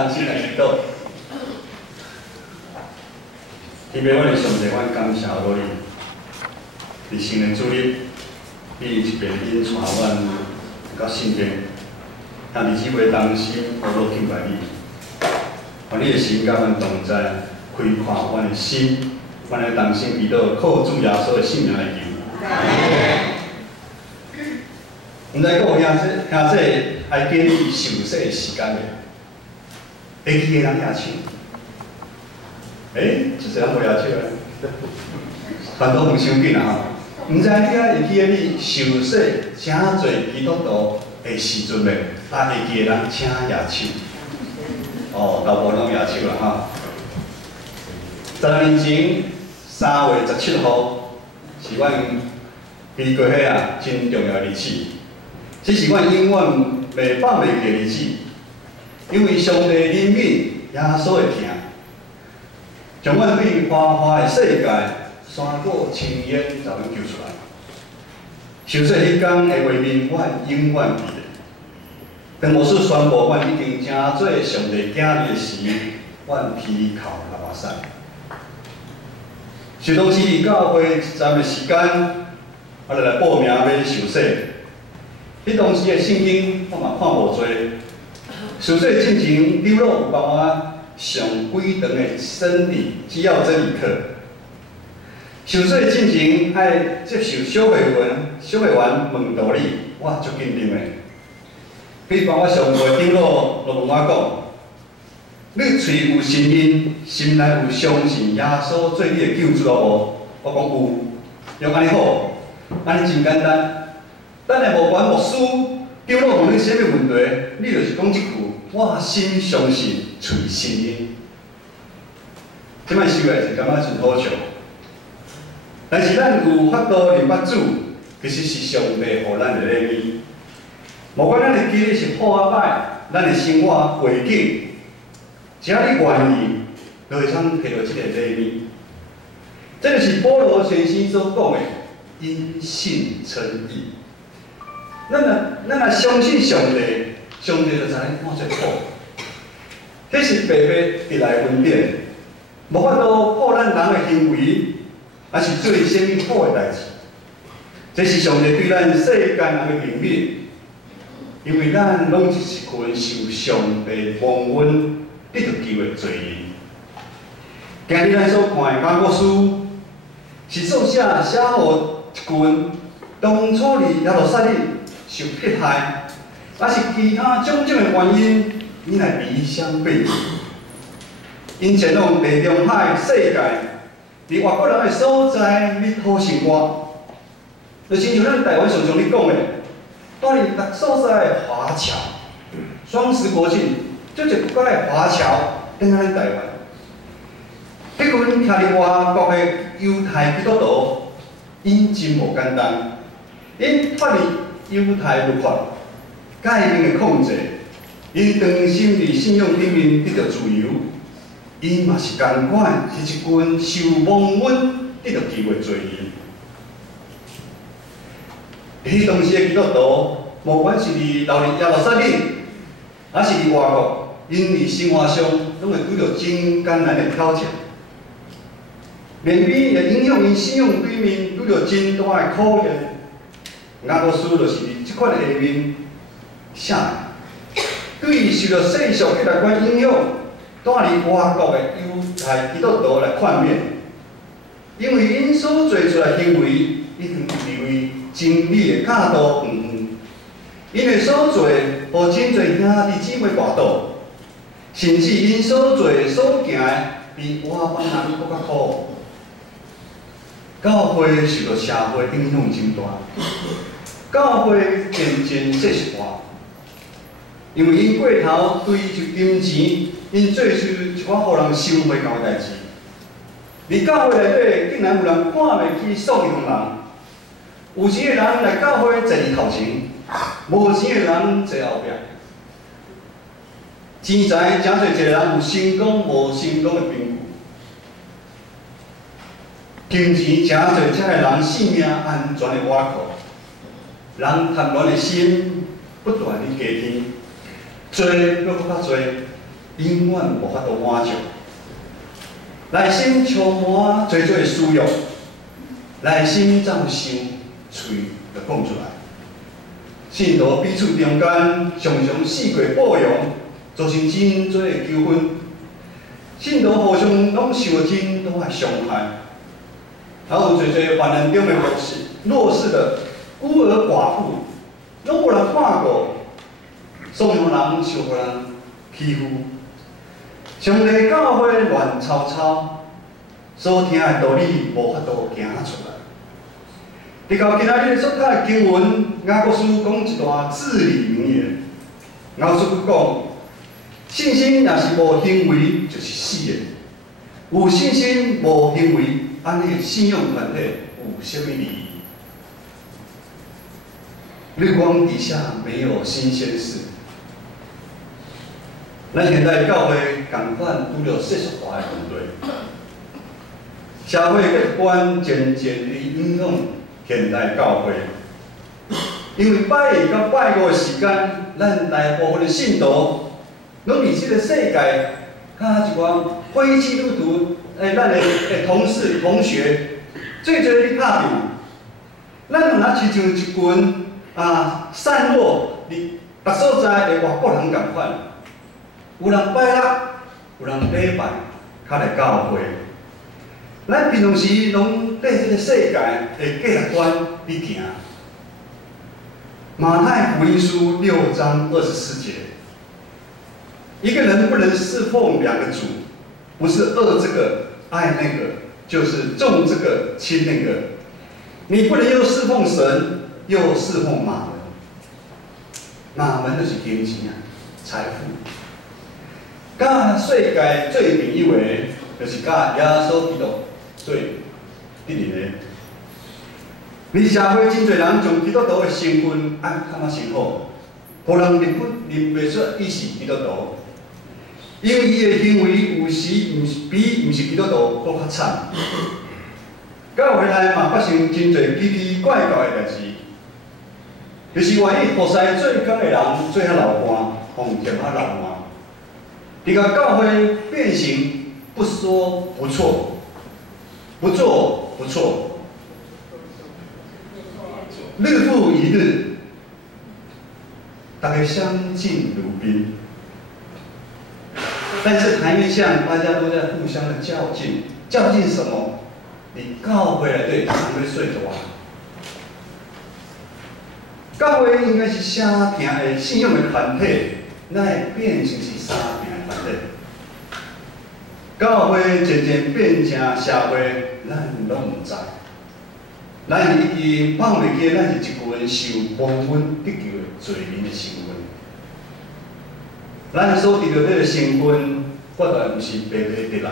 人心来祈祷。天父，阮的上帝，阮感谢我你，伫新年主日，你一边引带阮到圣殿，向伫姊妹当心，好多敬拜你。愿你的心甲阮同在，开阔阮的心，阮的当心祈祷，靠主耶稣的性命来求。毋知讲兄弟爱记你受洗的时间未？会记的人举手。即个人无举手啊？反倒问伤紧啊吼！毋知你会记得你受洗真侪基督徒的时阵未？会记的人请举手。大部分拢举手啦吼。10年前3月17号是阮飞过迄真重要的日子。这是阮永远袂放袂记的日子，因为上帝怜悯耶稣的疼，将阮对花花的世界山果青烟把阮救出来。受洗迄天的画面，阮永远记得。当牧师宣布阮已经成做上帝囝儿的时，阮披头流汗。受当时教会一站的时间，我就来报名要受洗。迄当时的圣经我嘛看无多，受洗进前刘老有帮我上几堂的真理只要真理课。受洗进前爱接受小会员问道理，我足紧张的。比帮我上过长老就问我讲：你喙有信心，心内有相信耶稣做你的救主无？我讲有，用安尼好，安尼真简单。等下无管牧师、长老问你啥物问题，你就是讲一句：我心相信，喙信因。即摆收来是感觉真好笑，但是咱有法度认捌主，其实是上帝互咱的礼物。无管咱的经历是好啊歹，咱的生活环境，只要你愿意，就会通摕到即个礼物。这就是保罗先生所讲的“因信称义”。咱若相信上帝，上帝就知影看做好。这是白白得来恩典，无法度靠咱人的行为，还是做啥物好的代志。这是上帝对咱世间人的怜悯，因为咱拢是一群受上帝蒙恩得到救的罪人。今日咱所看的教牧书，是作者写互一群当初伫亚罗撒勒受迫害，还是其他种种的原因，伊来离乡背井，因前往地中海世界，伫外国人的所在咧讨生活，就亲像咱台湾常常咧讲的，到伫各所在的华侨，双十国庆，足一国家的华侨跟咱台湾，迄群徛伫外国的犹太基督徒，因真无简单，因脱离犹太律法界面的控制，因当心伫信仰顶面得到自由，因嘛是同款是一群受蒙恩得到救的罪人。迄当时的基督徒，无管是伫留伫亚罗撒勒，还是伫外国，因伫生活上拢会拄到真艰难的挑战，面对也影响因信仰对面拄到真大的考验。雅各书就是伫即款的下面写，对于受到世俗迄内款影响，带离外国的犹太基督徒来劝勉，因为因所做出来行为，已经离为真理的教导远远，因的所做，互真侪兄弟姊妹跋倒，甚至因所做所行的，比外邦人搁较苦。教会受到社会影响真大。教会渐渐世俗化，因为因过头追求金钱，因做出一寡互人受袂到的代志。伫教会内底，竟然有人看袂起送礼人，有钱的人来教会坐伫头前，无钱的人坐后壁。钱财真侪一个人有成功无成功的评估，金钱真侪遮个人性命安全的瓦靠。人贪婪的心不断地加添，做搁较多，永远无法度满足，内心充满侪侪需要，内心怎想，嘴就讲出来。信徒彼此中间常常四过抱养，造成真多的纠纷。信徒互相拢受真多的伤害，还有侪侪患难中的弱势的孤儿寡妇，拢无人看顾，所有人受互人欺负。上帝教会乱吵吵，所听的道理无法度行出来。直到今仔日所读的经文，雅各书讲一段至理名言。雅各书讲，信心若是无行为，就是死的。有信心无行为，安尼信仰团体有啥物意义？日光底下没有新鲜事。咱现代教会共款拄着世俗化的问题，社会价值观渐渐地影响现代教会。因为拜一到拜五的时间，咱大部分的信徒拢伫即个世界，甲一寡非基督徒咱的同事同学，最多咧拍拼。咱若亲像一群散落伫各所在的外国人共款。有人拜六，有人礼拜，较来教会。咱平常时拢对这个世界的价值观伫行。马太福音书6章24节，一个人不能侍奉两个主，不是恶这个爱那个，就是重这个轻那个。你不能又侍奉神，又侍奉马门。马门就是金钱啊，财富。甲世界做朋友的，就是甲耶稣基督做敌人的。你社会真侪人将基督徒的身份按较啊真好，互人认袂出伊是基督徒，因为伊的行为有时比毋是基督徒搁较惨。教会内嘛发生真侪奇奇怪怪的代志，就是愿意服侍做工的人做遐流汗，奉添遐流汗。你甲教会变形，不说不错，不做不错，日复一日，大家相敬如宾。但是台面上大家都在互相的较劲，较劲什么？你教会内底常会睡着啊？教会应该是啥平的信仰的团体，那会变成是啥平？教会渐渐变成社会，咱拢唔知。咱已经放袂记，咱是一群受蒙恩得救的罪人的身份。咱所得到这个身份，绝对唔是白白得来，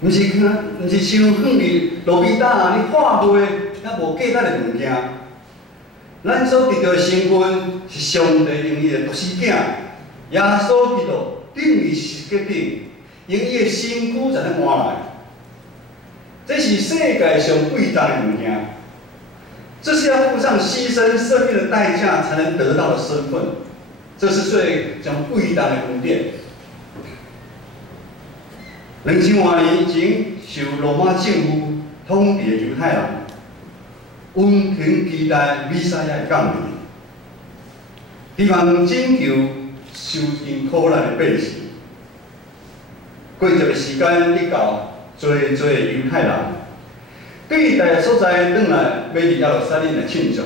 唔是像放伫路边搭，你看卖也无价值的物件。咱所得到的身份是上帝用伊的独生囝，耶稣基督定义是决定。用伊的身躯才能换来，这是世界上贵重的物件，这是要付上牺牲生命的代价才能得到的身份，这是最将贵重的恩典。2000多年前，受罗马政府统治的犹太人，温情期待弥赛亚的降临，希望拯救受尽苦难的百姓。过一个时间一到，侪犹太人对待所在转来要伫耶路撒冷来庆祝。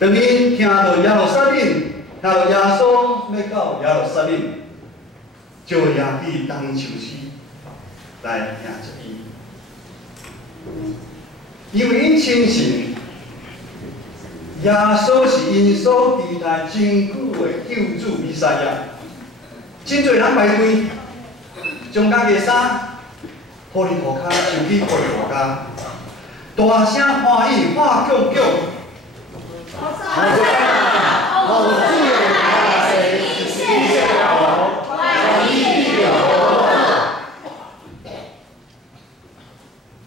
当因听到耶路撒冷，听到耶稣要到耶路撒冷，就也去当树枝来迎接伊，因为因深信耶稣是因所期待真久的救主弥赛亚，真侪人排队。将家己衫抱伫涂骹，手机抱伫涂骹，大声欢喜，喊叫叫。好赞！好自由来，一切自由，欢喜自由。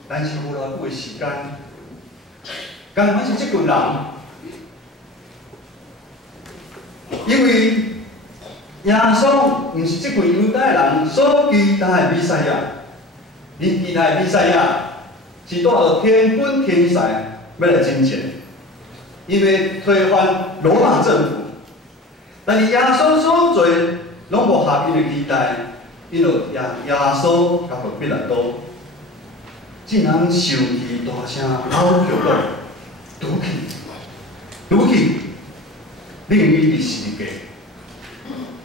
但是无偌久的时间，刚好是这群人，因为耶稣毋是即群犹太人所期待的弥赛亚，因期待的弥赛亚是带着天军天使要来征战，因为推翻罗马政府。但是耶稣所做拢无合因的期待，因为耶稣甲彼拉多竟然受气大声嗷叫讲：拄去，另一个世界。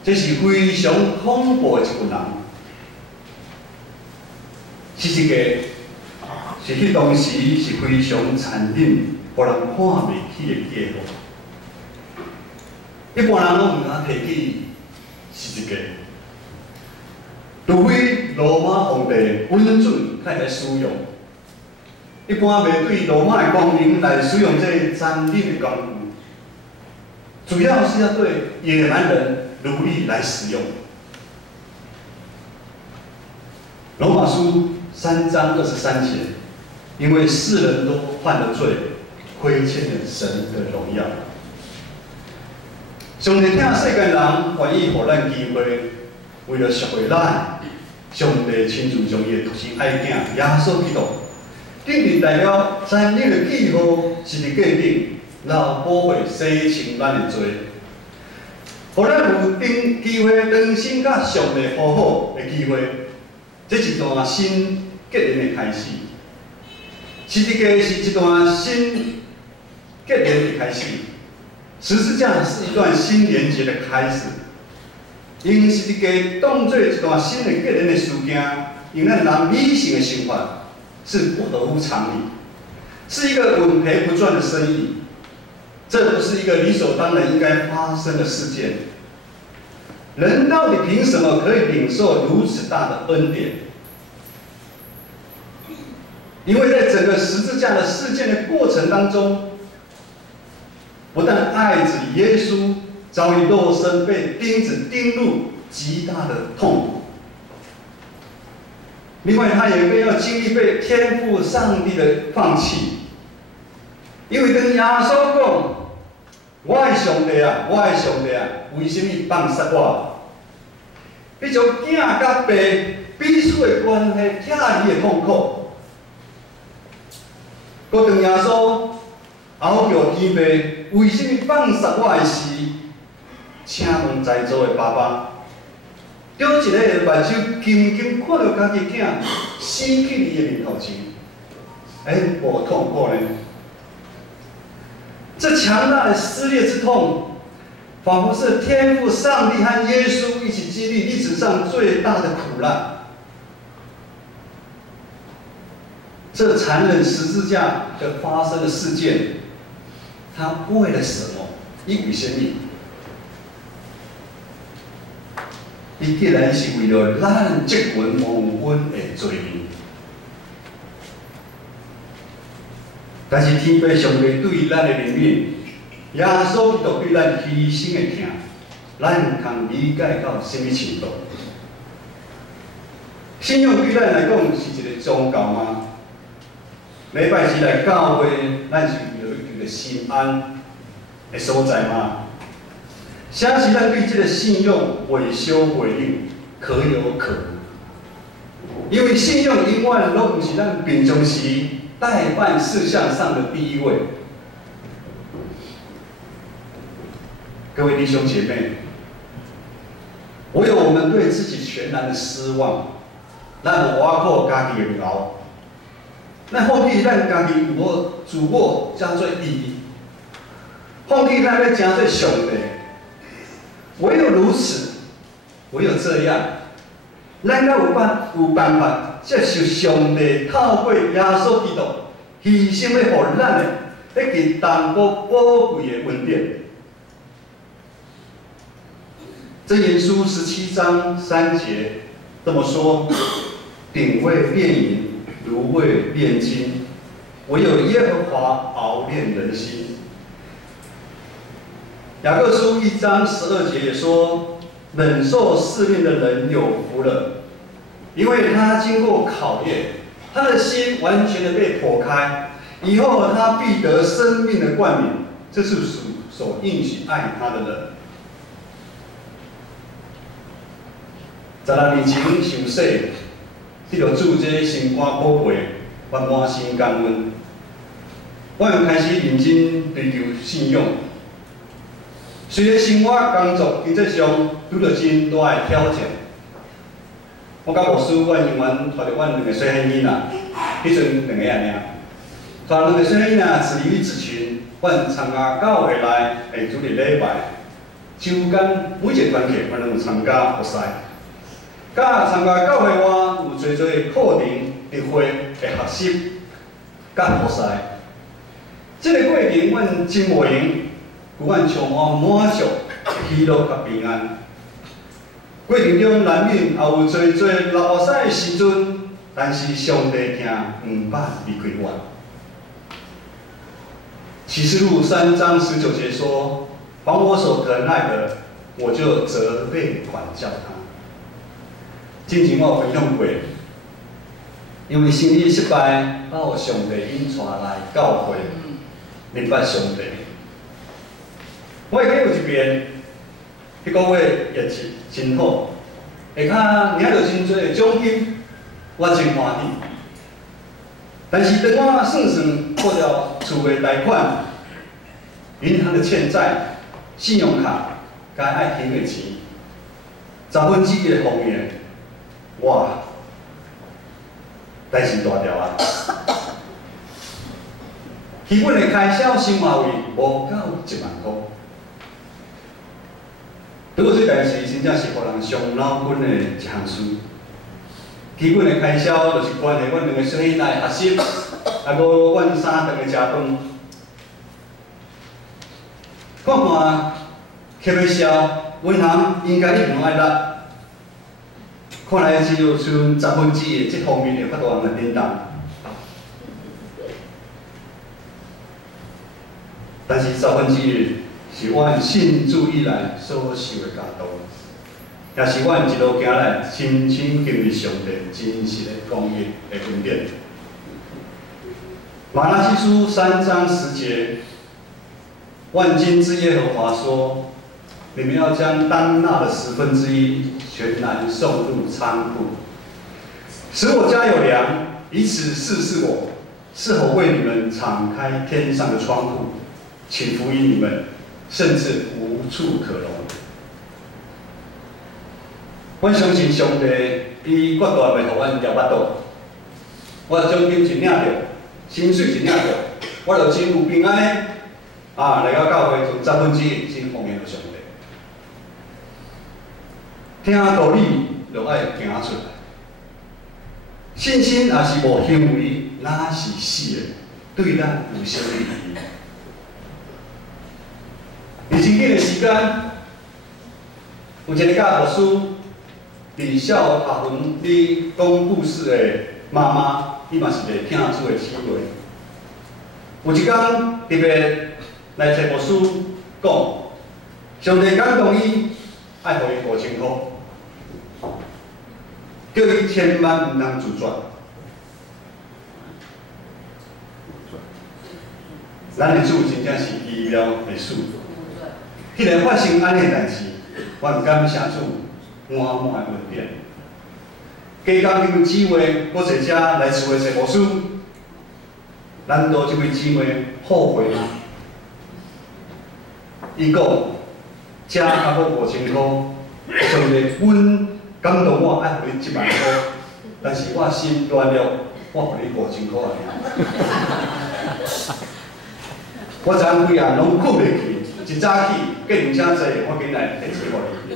这是非常恐怖的一群人。世界是迄当时是非常残忍，互人看袂起的结果。一般人拢毋敢提起世界，除非罗马皇帝允准才会使用。一般袂对罗马的公民来使用这残忍的工具，主要是要对野蛮人、奴隶来使用。罗马书3章23节，因为世人都犯了罪，亏欠了神的荣耀。上帝听世间人愿意予咱机会，为了赎回咱，上帝亲自将伊的独生爱子耶稣基督，定定代表残忍的记号是伫价顶，然后保护洗清咱的罪，予咱有机会重新甲上帝和好的机会。这是一段新结连的开始，十字架是一段新结连的开始。十字架是一段新连结的开始，用十字架当作一段新的结连的事件，用咱人理性的想法是不合乎常理，是一个稳赔不赚的生意。这不是一个理所当然应该发生的事件。人到底凭什么可以领受如此大的恩典？因为在整个十字架的事件的过程当中，不但爱子耶稣遭遇肉身被钉子钉入极大的痛苦，另外他也要经历被天父上帝的放弃。因为当耶稣讲：“我的上帝啊，我的上帝啊，为什么放杀我？”你将囝甲爸彼此的关系拆离的痛苦，搁当耶稣嗷叫天父，为什么放杀我的时，请问在座的爸爸，叫一个目睭紧紧看到家己囝死去你的面头前，无痛苦呢？这强大的撕裂之痛，仿佛是天父上帝和耶稣一起经历历史上最大的苦难。这残忍十字架的发生的事件，它为了什么？伊为什么？伊既然是为了咱这群蒙恩的罪孽。但是天父上帝对咱的怜悯，耶稣基督对咱牺牲的疼，咱唔通理解到什么程度？信仰对咱来讲是一个宗教吗？礼拜时来教会，咱是为了一个心安的所在吗？啥是咱对这个信仰维修回应，可有可无。因为信仰永远拢唔是咱平常时待办事项上的第一位。各位弟兄姐妹，唯有我们对自己全然的失望，咱有挖破家己的牢，咱放弃咱家己有无自我加做意义，放弃咱要加做上帝。唯有如此，唯有这样，咱才有办法接受上帝透过耶稣基督牺牲要予咱的那个淡薄宝贵的恩典。箴言书17章3节这么说：鼎为炼银，炉为炼金，唯有耶和华熬炼人心。雅各书1章12节也说：忍受试炼的人有福了，因为他经过考验，他的心完全的被剖开，以后他必得生命的冠冕。这是属所应许爱他的人。16年前受洗，得到主这心肝宝贝，我满心感恩。我又开始认真追求信仰。虽然生活、工作、经济上拄着真大的挑战，我甲牧师，我永远带着阮2个细汉囡仔，迄阵2个仔尔，带2个细汉囡仔自立于自群，阮参加教会内的主日礼拜，周间每一个团契，阮拢有参加活塞。甲参加教会外，有侪侪课程、特会的学习，甲活塞。这个过程，阮真无用，有阮充满满足、喜乐甲平安。过程中难免也有侪侪落活塞的时阵，但是上帝听毋捌离开我。启示录3章19节说：“凡我所疼爱的，我就责备管教他。”之前我有分享过，因为生意失败，把我上帝引带来教会。明白上帝，我会记有一遍，迄个月业绩真好，下骹领到真侪奖金，我真欢喜。但是当我算算过了厝的贷款、银行的欠债、信用卡该爱还的钱，1/10的方面，哇，代志大条啊！基本的开销生活费无到1万块，如果这代志真正是互人伤脑筋的一项事。基本的开销就是关系阮2个小囡仔学习，啊，无阮3顿的食饭。看看吸的销，银行应该一定爱落，看来只有剩1/10的这方面的法度人来叮当。但是1/10是阮信主以来所受的教导，也是阮一路行来亲身经历上帝真实的公义的恩典。马拉基书3章10节，万金之耶和华说：“你们要将当纳的1/10全然送入仓库，使我家有粮，以此试试我是否为你们敞开天上的窗户。”请福于你们，甚至无处可容。我相信上帝，伊绝对袂互阮撩巴肚。我奖金一领着，薪水一领着，我就真有平安的来到教会，从1/10先奉献给上帝。听道理就爱行出来，信心也是无行为，哪是死的，对咱有啥意义？伫真紧的时间，有一个教牧师，伫小学校园咧讲故事的妈妈，伊嘛是个听主的姊妹。有一天特别来找牧师讲，上帝感动伊，爱互伊5000块，叫伊千万毋通自绝。咱的主真正是奇妙的主。既然发生安尼代志，我感谢主满满的恩典。加工因为姊妹搁坐遮来厝的找牧师，难道这位姊妹后悔吗？伊讲，遮还阁5000块，上帝阮感动我爱互你1万块，但是我心软了，我互你5000块尔。我昨昏规暗拢困袂去。一早起，计程车坐，我紧来提车互你。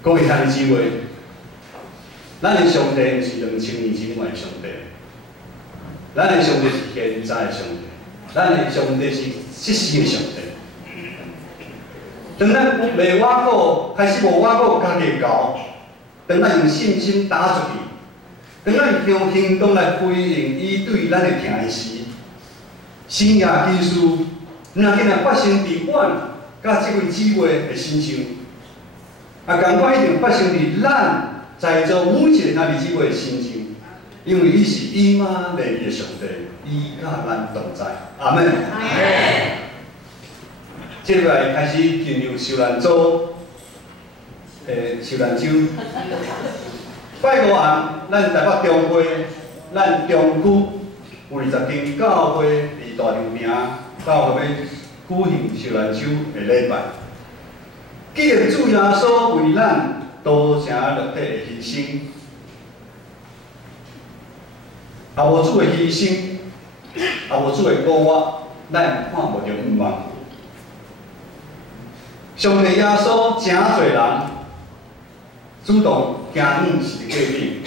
各位兄弟姊妹，咱的上帝毋是2000年前的上帝，咱的上帝是现在的上帝，咱的上帝是即时的上帝。当咱袂挖苦，开始无挖苦家己搞，当咱用信心打出去，当咱用行动来回应伊对咱的疼爱时，生涯技术，若竟然发生伫阮甲这位姊妹的身上，同款一定发生伫咱在座每一个兄弟姊妹的身上，因为伊是以马内利的上帝，伊甲咱同在。阿门。接下来开始进入受难组，受兰州。拜五行，咱台北中会，咱中区有20间教会伫大场坪，教会要举行受兰州的礼拜。纪念主耶稣为咱道成肉体的牺牲，也无主的牺牲，也无主的鼓我，咱看无着希望。上帝耶稣真侪人主动行远十字架顶，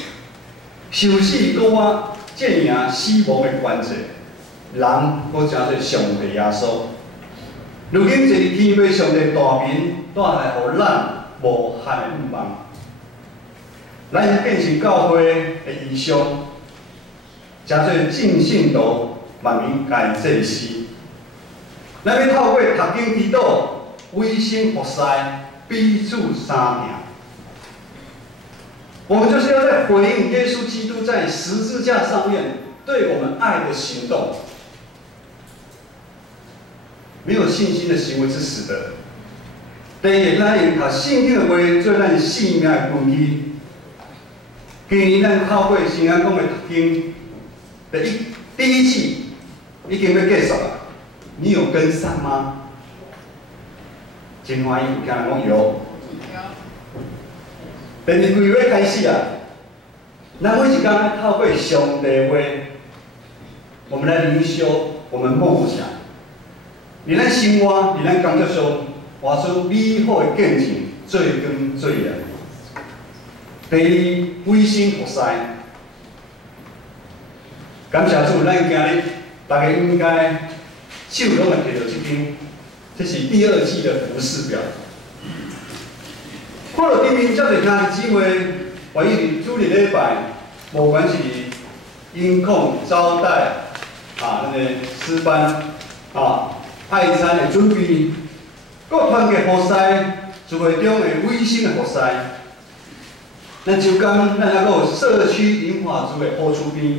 受死鼓我证明死亡的关键，人搁真侪上帝耶稣。如今一日天父上帝大名带来，互咱无限的希望。咱要建成教会的意向，真侪正信徒万民家祭司。咱要透过读经祈祷、委身服侍，彼此相挺。我们就是要在回应耶稣基督在十字架上面对我们爱的行动。没有信心的行为是死的。第二，咱用读圣经的话做咱生命的根基。今年咱透过圣安讲的读经，第一季已经要结束了，你有跟上吗？真欢喜，有听人讲有。第二季要开始啊，咱每一天透过上帝的话，我们来灵修我们梦想。伫咱生活，伫咱工作上，活出美好的见证，做光做亮。第二，委身服侍。感谢主，咱今日大家应该手拢会摕到这张，这是第二季的服饰表。看到顶面遮侪兄弟姊妹，关于主日礼拜，无管是音控、招待那个诗班爱餐的准备，各团结服侍，聚会中的委身的服侍。咱周间，咱还阁有社区银华组的好厝边，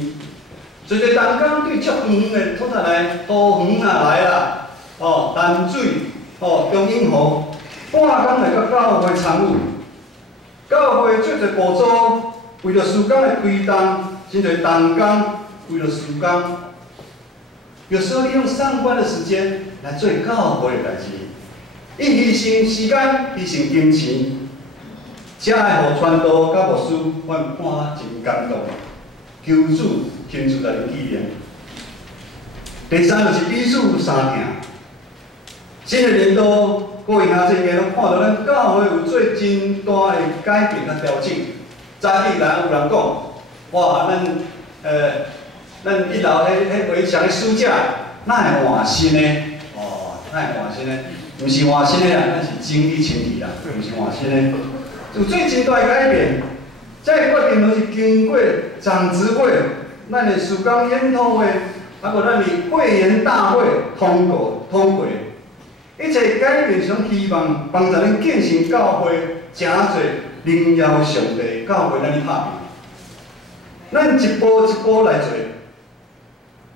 随着东港对足远的土台来，桃园来啦，淡水，中永和，半工来到教会参与。教会做侪步骤，为着事工的推动，真侪动工为着事工。有时候利用上班的时间来做教会的代志，伊牺牲时间，牺牲金钱，才会互传道甲牧师，阮看真感动。求主亲自来纪念。第三就是彼此相挺。新的年度，各位兄弟姐妹拢看到咱教会有做真大的改变甲调整。早起来有人讲，哇，咱一楼迄围墙的书架，哪会换新的？哪会换新的？毋是换新的啦，咱是整理清气啦，毋是换新的。有做真大的改变。这个决定就是经过长执会、咱的事工研讨会，还有咱的会员大会通过。一切改变上希望帮助咱建成教会，真侪荣耀上帝教会咱的拍拼。咱一步一步来做。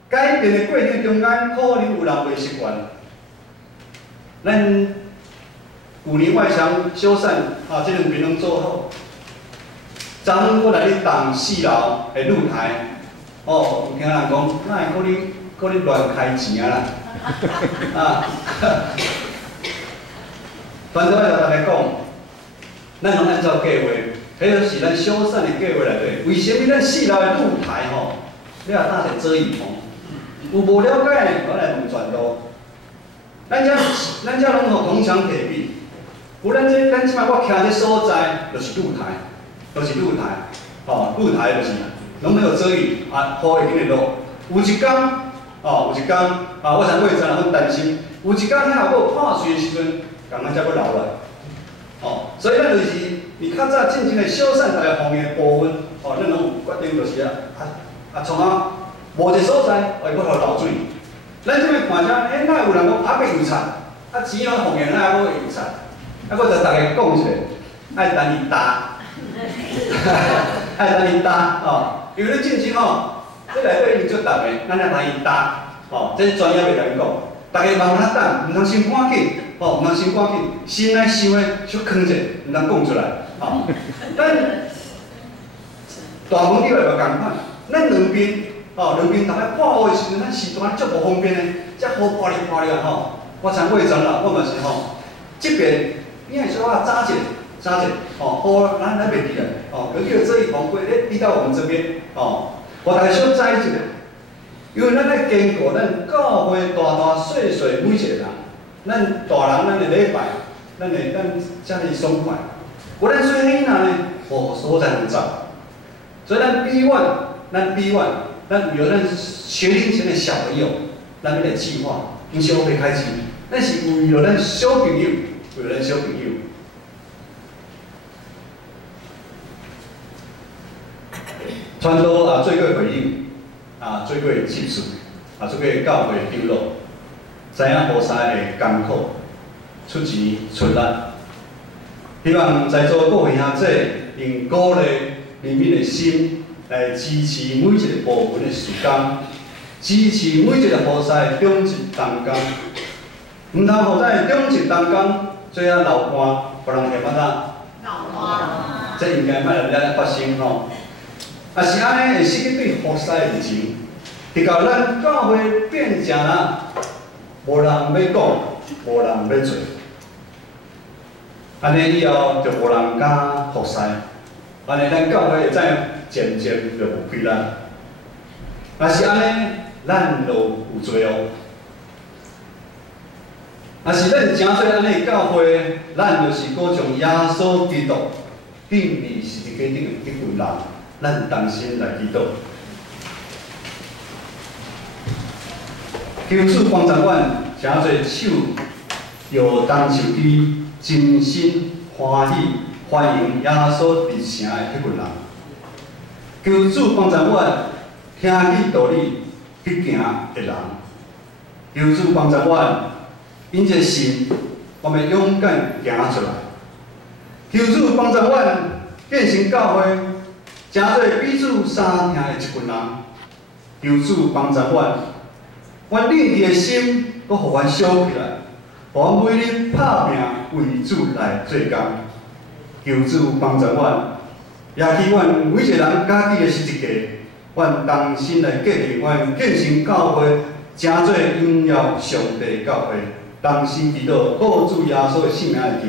改变的过程中间，可能有人袂习惯。咱旧年外墙修缮这两边拢做好。昨昏我来咧动4楼的露台，有听人讲，哪会可能乱开钱啦？反正我就大家讲，咱拢按照计划，迄个是咱修缮的计划内底。为什么咱4楼的露台你要搭些遮雨棚？有无了解的，我来问传道。咱遮拢互铜墙铁壁，有咱即摆我徛这所在，就是露台。露台，露台就是拢没有遮雨，雨会紧会落。有一天，我想为咱很担心。有一天遐有破碎的时阵，共咱才要留来。所以咱就是你较早进行的修缮大家方面的部分，咱拢有决定就是从无一个所在，会搁互流水。咱即摆看遮，哪有人讲要油漆，钱拢方面哪会油漆？我就大家讲一下，爱等伊搭。爱等伊搭因为你进前这内底已经足重的，咱要等伊搭这是专业袂甲你讲。大家慢慢等，唔通先赶紧哦，毋通伤赶紧，心爱想的小藏者，毋通讲出来。哦，咱大门以外嘛共款，咱两边哦，两边大家破好的时阵，咱时段足无方便的，遮雨泼哩泼哩啊吼。我参过阵啦，我嘛是吼，即边边的小可早者，哦，雨咱袂记来，哦，尤其有这一风过，滴到我们这边，哦，我大家小知一下，因为咱咧兼顾咱教会大大小小每一个人，咱大人咱的礼拜，咱遮尔爽快，有咱小囡仔呢，无所在通走，所以咱比阮，咱有咱学龄前的小朋友，咱要来计划，毋是我袂开钱，咱是为了咱小朋友，为了咱小朋友。传道啊，做过回应，啊，做过技术，啊，做过教会丢落，知影菩萨的艰苦，出钱出力，希望在座各位兄姐用鼓励人民的心来支持每一个部门的事工，支持每一个菩萨的忠职同工，唔通互咱的忠职同工做啊流汗，互人嫌安怎？流汗，这应该莫来发生吼。啊是安尼，会使去对菩萨的热情，直到咱教会变成啦，无人要讲，无人要做。安尼以后就无人敢服侍，安尼咱教会会怎样渐渐就无亏咱。若是安尼，咱就有罪哦。若是咱真做安尼教会，咱就是搁将耶稣基督定义是一家顶一群人，咱同心来祈祷。求主帮助阮，真侪手摇动手机，真心欢喜欢迎耶稣入城的迄群人。求主帮助阮，听去道理去行的人。求主帮助阮，因着信，我们勇敢行出来。求主帮助阮，变成教会，真侪彼此相听的一群人。求主帮助阮，阮另一个心，搁互阮烧起来，互阮每日拍拼为主来做工。求主帮助阮，也希阮每一个人家己的是一家，阮同心来建立阮建成教会，真做荣耀上帝教会。同心祈祷，靠主耶稣的圣名来求。